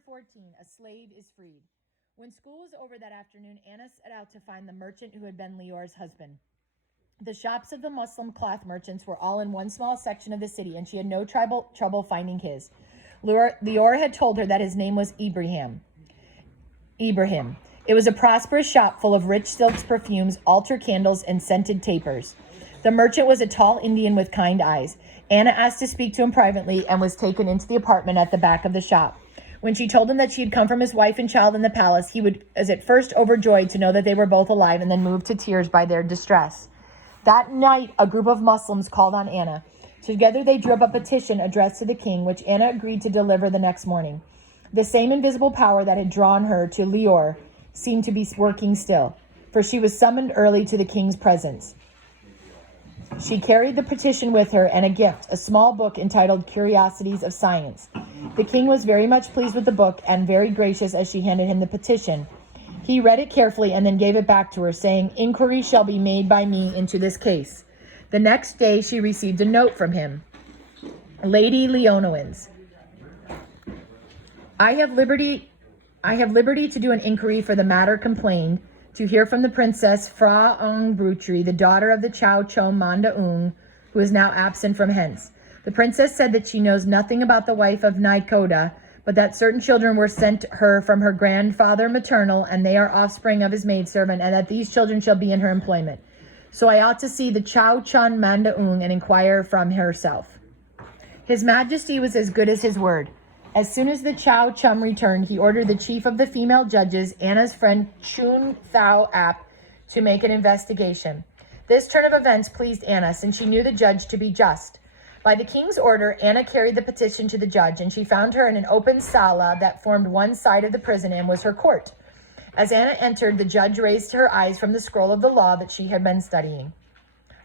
Chapter 14, A Slave is Freed. When school was over that afternoon, Anna set out to find the merchant who had been Lior's husband. The shops of the Muslim cloth merchants were all in one small section of the city, and she had no trouble finding his. Lior had told her that his name was Ibrahim. It was a prosperous shop full of rich silks, perfumes, altar candles, and scented tapers. The merchant was a tall Indian with kind eyes. Anna asked to speak to him privately and was taken into the apartment at the back of the shop. When she told him that she had come from his wife and child in the palace, he was at first overjoyed to know that they were both alive and then moved to tears by their distress. That night, a group of Muslims called on Anna. Together they drew up a petition addressed to the king, which Anna agreed to deliver the next morning. The same invisible power that had drawn her to Lior seemed to be working still, for she was summoned early to the king's presence. She carried the petition with her and a gift, a small book entitled Curiosities of Science. The king was very much pleased with the book and very gracious as she handed him the petition. He read it carefully and then gave it back to her, saying, "Inquiry shall be made by me into this case." The next day she received a note from him. Lady Leonowens, I have liberty to do an inquiry for the matter complained, to hear from the Princess Fra Ung Brutri, the daughter of the Chow Chom Manda Ung, who is now absent from hence. The princess said that she knows nothing about the wife of Naikoda, but that certain children were sent her from her grandfather maternal, and they are offspring of his maidservant, and that these children shall be in her employment. So I ought to see the Chow Chon Manda Ung and inquire from herself. His Majesty was as good as his word. As soon as the Chow Chum returned, he ordered the chief of the female judges, Anna's friend Chun Thao Ap, to make an investigation. This turn of events pleased Anna, since she knew the judge to be just. By the king's order, Anna carried the petition to the judge, and she found her in an open sala that formed one side of the prison and was her court. As Anna entered, the judge raised her eyes from the scroll of the law that she had been studying.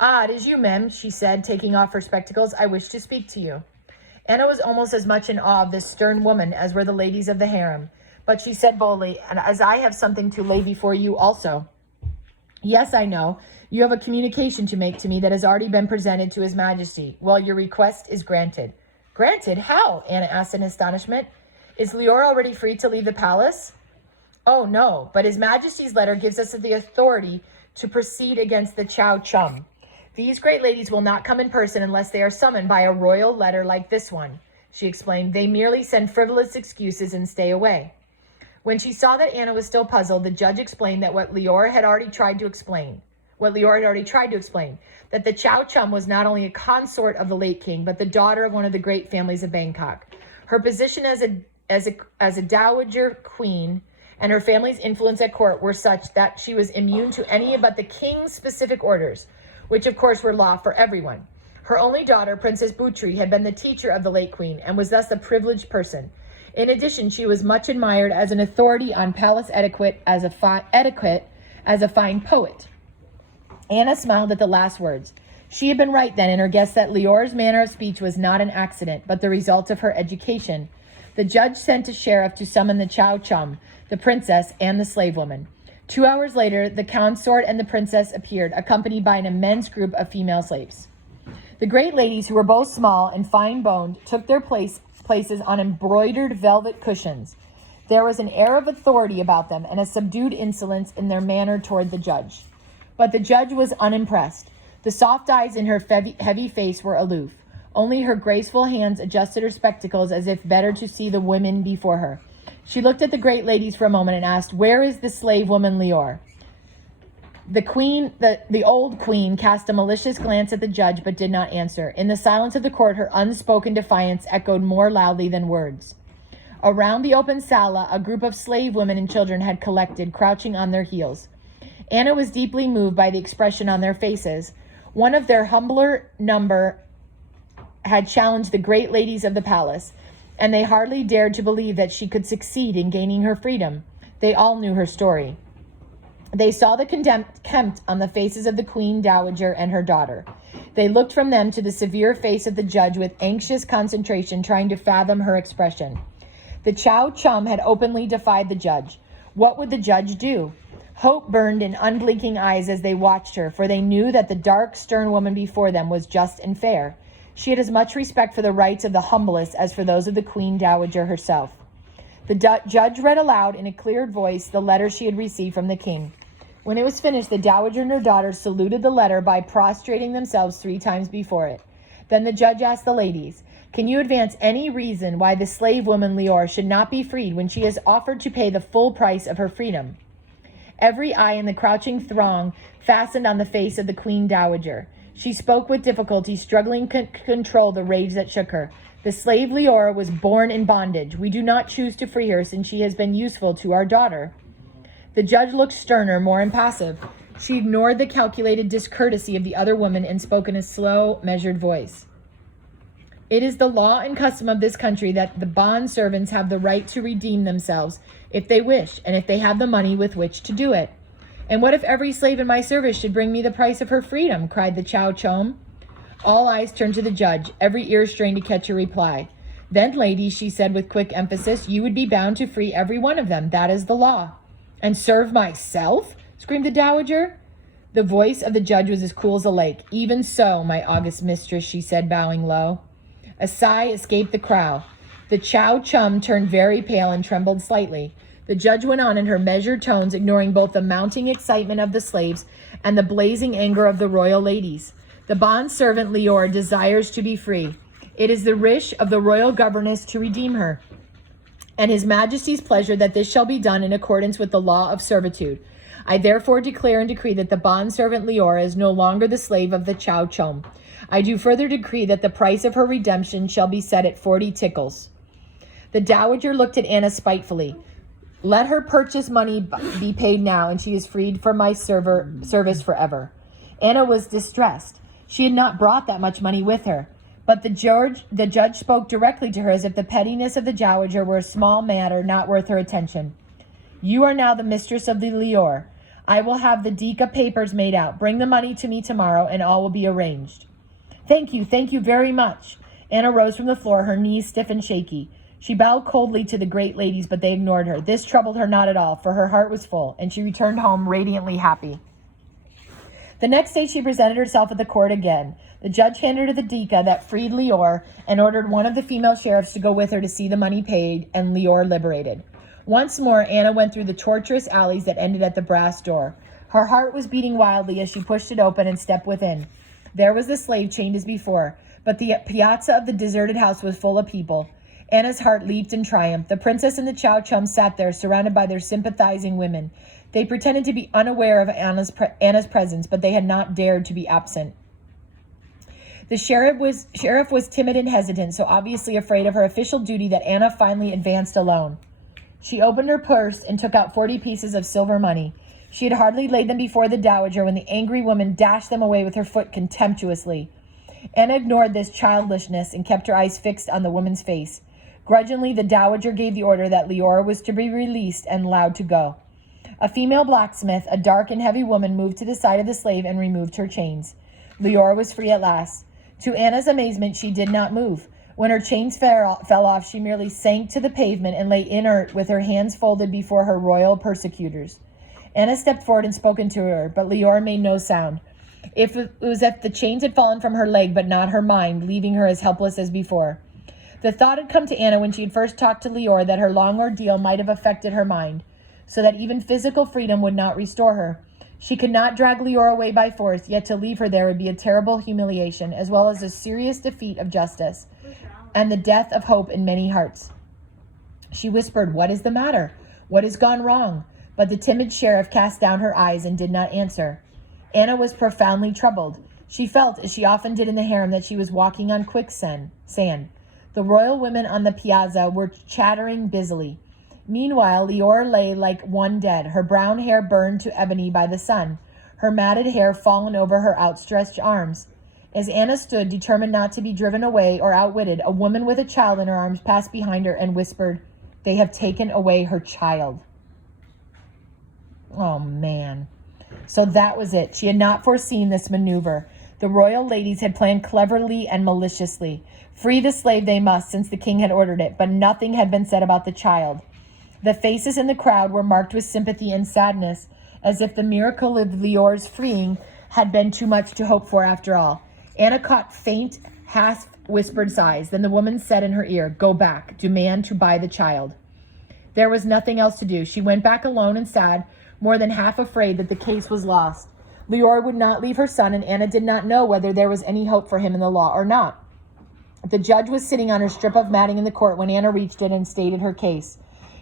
"Ah, it is you, mem," she said, taking off her spectacles. "I wish to speak to you." Anna was almost as much in awe of this stern woman as were the ladies of the harem, but she said boldly, "And as I have something to lay before you also." "Yes, I know. You have a communication to make to me that has already been presented to His Majesty. Well, your request is granted." "Granted? How?" Anna asked in astonishment. "Is Lior already free to leave the palace?" "Oh, no, but His Majesty's letter gives us the authority to proceed against the Chow Chum. These great ladies will not come in person unless they are summoned by a royal letter like this one," she explained. "They merely send frivolous excuses and stay away." When she saw that Anna was still puzzled, the judge explained that what Lior had already tried to explain, that the Chow Chum was not only a consort of the late king, but the daughter of one of the great families of Bangkok. Her position as a dowager queen and her family's influence at court were such that she was immune to any but the king's specific orders, which of course were law for everyone. Her only daughter, Princess Butri, had been the teacher of the late queen and was thus a privileged person. In addition, she was much admired as an authority on palace etiquette as a fine poet. Anna smiled at the last words. She had been right then in her guess that Lior's manner of speech was not an accident, but the result of her education. The judge sent a sheriff to summon the Chow Chum, the princess, and the slave woman. 2 hours later, the consort and the princess appeared, accompanied by an immense group of female slaves. The great ladies, who were both small and fine-boned, took their places on embroidered velvet cushions. There was an air of authority about them and a subdued insolence in their manner toward the judge. But the judge was unimpressed. The soft eyes in her heavy face were aloof. Only her graceful hands adjusted her spectacles as if better to see the women before her. She looked at the great ladies for a moment and asked, "Where is the slave woman Lior?" The old queen cast a malicious glance at the judge but did not answer. In the silence of the court, her unspoken defiance echoed more loudly than words. Around the open sala, a group of slave women and children had collected, crouching on their heels. Anna was deeply moved by the expression on their faces. One of their humbler number had challenged the great ladies of the palace, and they hardly dared to believe that she could succeed in gaining her freedom. They all knew her story. They saw the contempt on the faces of the queen dowager and her daughter. They looked from them to the severe face of the judge with anxious concentration, trying to fathom her expression. The Chow Chum had openly defied the judge. What would the judge do? Hope burned in unblinking eyes as they watched her, for they knew that the dark, stern woman before them was just and fair. She had as much respect for the rights of the humblest as for those of the queen dowager herself. The judge read aloud in a clear voice the letter she had received from the king. When it was finished, the dowager and her daughter saluted the letter by prostrating themselves 3 times before it. Then the judge asked the ladies, "Can you advance any reason why the slave woman Leor should not be freed when she has offered to pay the full price of her freedom?" Every eye in the crouching throng fastened on the face of the queen dowager. She spoke with difficulty, struggling to control the rage that shook her. "The slave Leora was born in bondage. We do not choose to free her since she has been useful to our daughter." The judge looked sterner, more impassive. She ignored the calculated discourtesy of the other woman and spoke in a slow, measured voice. "It is the law and custom of this country that the bond servants have the right to redeem themselves if they wish, and if they have the money with which to do it." "And what if every slave in my service should bring me the price of her freedom?" cried the Chow Chom. All eyes turned to the judge, every ear strained to catch a reply. "Then, ladies," she said with quick emphasis, "you would be bound to free every one of them. That is the law." "And serve myself?" screamed the dowager. The voice of the judge was as cool as a lake. "Even so, my august mistress," she said, bowing low. A sigh escaped the crowd. The Chow Chum turned very pale and trembled slightly. The judge went on in her measured tones, ignoring both the mounting excitement of the slaves and the blazing anger of the royal ladies. "The bond servant Leor desires to be free. It is the wish of the royal governess to redeem her, and His Majesty's pleasure that this shall be done in accordance with the law of servitude. I therefore declare and decree that the bond servant Leora is no longer the slave of the Chow Chom. I do further decree that the price of her redemption shall be set at 40 tickles. The dowager looked at Anna spitefully. "Let her purchase money be paid now, and she is freed from my service forever." Anna was distressed. She had not brought that much money with her. But the judge spoke directly to her as if the pettiness of the dowager were a small matter not worth her attention. "You are now the mistress of the Leor. I will have the Dika papers made out. Bring the money to me tomorrow, and all will be arranged." Thank you very much." Anna rose from the floor, her knees stiff and shaky. She bowed coldly to the great ladies, but they ignored her. This troubled her not at all, for her heart was full, and she returned home radiantly happy. The next day she presented herself at the court again. The judge handed her the Dika that freed Leor and ordered one of the female sheriffs to go with her to see the money paid and Leor liberated. Once more, Anna went through the tortuous alleys that ended at the brass door. Her heart was beating wildly as she pushed it open and stepped within. There was the slave chained as before, but the piazza of the deserted house was full of people. Anna's heart leaped in triumph. The princess and the Chow Chum sat there, surrounded by their sympathizing women. They pretended to be unaware of Anna's presence, but they had not dared to be absent. The sheriff was timid and hesitant, so obviously afraid of her official duty that Anna finally advanced alone. She opened her purse and took out 40 pieces of silver money. She had hardly laid them before the dowager when the angry woman dashed them away with her foot contemptuously. Anna ignored this childishness and kept her eyes fixed on the woman's face. Grudgingly, the dowager gave the order that Leora was to be released and allowed to go. A female blacksmith, a dark and heavy woman, moved to the side of the slave and removed her chains. Leora was free at last. To Anna's amazement, she did not move. When her chains fell off, she merely sank to the pavement and lay inert with her hands folded before her royal persecutors. Anna stepped forward and spoke to her, but Leora made no sound. It was as if the chains had fallen from her leg, but not her mind, leaving her as helpless as before. The thought had come to Anna when she had first talked to Leora that her long ordeal might have affected her mind, so that even physical freedom would not restore her. She could not drag Leora away by force, yet to leave her there would be a terrible humiliation, as well as a serious defeat of justice, and the death of hope in many hearts. She whispered, "What is the matter? What has gone wrong?" But the timid sheriff cast down her eyes and did not answer. Anna was profoundly troubled. She felt, as she often did in the harem, that she was walking on quicksand. The royal women on the piazza were chattering busily. Meanwhile, Leora lay like one dead, her brown hair burned to ebony by the sun, her matted hair fallen over her outstretched arms. As Anna stood, determined not to be driven away or outwitted, a woman with a child in her arms passed behind her and whispered, "They have taken away her child." Oh, man. So that was it. She had not foreseen this maneuver. The royal ladies had planned cleverly and maliciously. Free the slave they must, since the king had ordered it, but nothing had been said about the child. The faces in the crowd were marked with sympathy and sadness, as if the miracle of Leora's freeing had been too much to hope for after all. Anna caught faint, half-whispered sighs. Then the woman said in her ear, "Go back. Demand to buy the child." There was nothing else to do. She went back alone and sad, more than half afraid that the case was lost. Leora would not leave her son, and Anna did not know whether there was any hope for him in the law or not. The judge was sitting on her strip of matting in the court when Anna reached it and stated her case.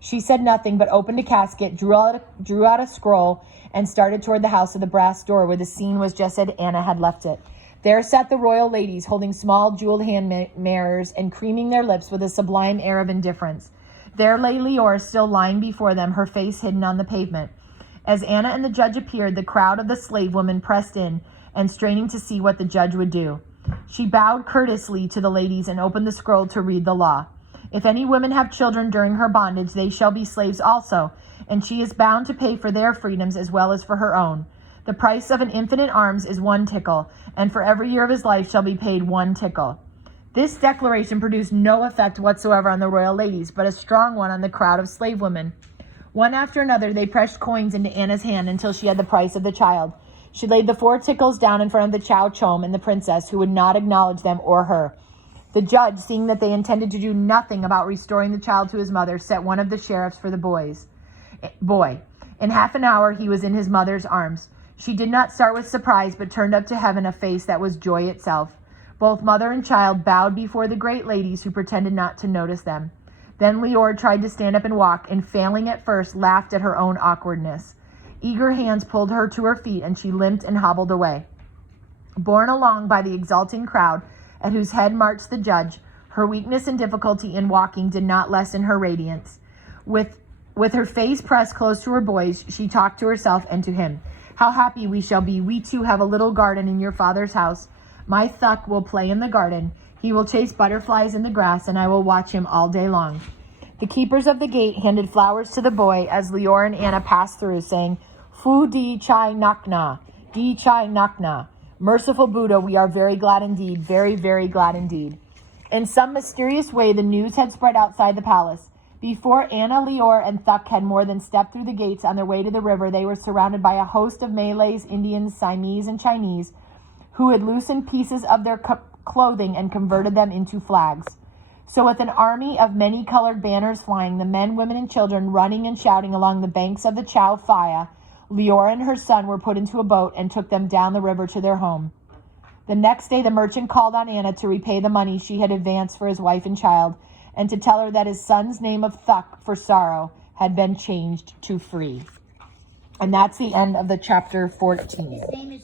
She said nothing but opened a casket, drew out a scroll, and started toward the house of the brass door, where the scene was just as Anna had left it. There sat the royal ladies, holding small jeweled hand mirrors and creaming their lips with a sublime air of indifference. There lay Leora, still lying before them, her face hidden on the pavement. As Anna and the judge appeared, the crowd of the slave women pressed in, and straining to see what the judge would do. She bowed courteously to the ladies and opened the scroll to read the law. If any women have children during her bondage, they shall be slaves also, and she is bound to pay for their freedoms as well as for her own. The price of an infant in arms is 1 tickle, and for every year of his life shall be paid 1 tickle. This declaration produced no effect whatsoever on the royal ladies, but a strong one on the crowd of slave women. One after another, they pressed coins into Anna's hand until she had the price of the child. She laid the 4 tickles down in front of the Chow Chom and the princess, who would not acknowledge them or her. The judge, seeing that they intended to do nothing about restoring the child to his mother, set one of the sheriffs for the boy. In half an hour, he was in his mother's arms. She did not start with surprise, but turned up to heaven a face that was joy itself. Both mother and child bowed before the great ladies, who pretended not to notice them. Then Leora tried to stand up and walk, and failing at first, laughed at her own awkwardness. Eager hands pulled her to her feet, and she limped and hobbled away. Borne along by the exulting crowd, at whose head marched the judge, her weakness and difficulty in walking did not lessen her radiance. With her face pressed close to her boys, she talked to herself and to him. How happy we shall be. We too have a little garden in your father's house. My Thuck will play in the garden. He will chase butterflies in the grass, and I will watch him all day long. The keepers of the gate handed flowers to the boy as Leora and Anna passed through, saying, Fu di chai nakna, di chai nakna. Merciful Buddha, we are very glad indeed, very, very glad indeed. In some mysterious way, the news had spread outside the palace. Before Anna, Leora, and Thuck had more than stepped through the gates on their way to the river, they were surrounded by a host of Malays, Indians, Siamese, and Chinese, who had loosened pieces of their clothing and converted them into flags. So with an army of many-colored banners flying, the men, women, and children running and shouting along the banks of the Chao Phraya, Leora and her son were put into a boat and took them down the river to their home. The next day, the merchant called on Anna to repay the money she had advanced for his wife and child, and to tell her that his son's name of Thuck, for sorrow, had been changed to Free. And that's the end of the chapter 14.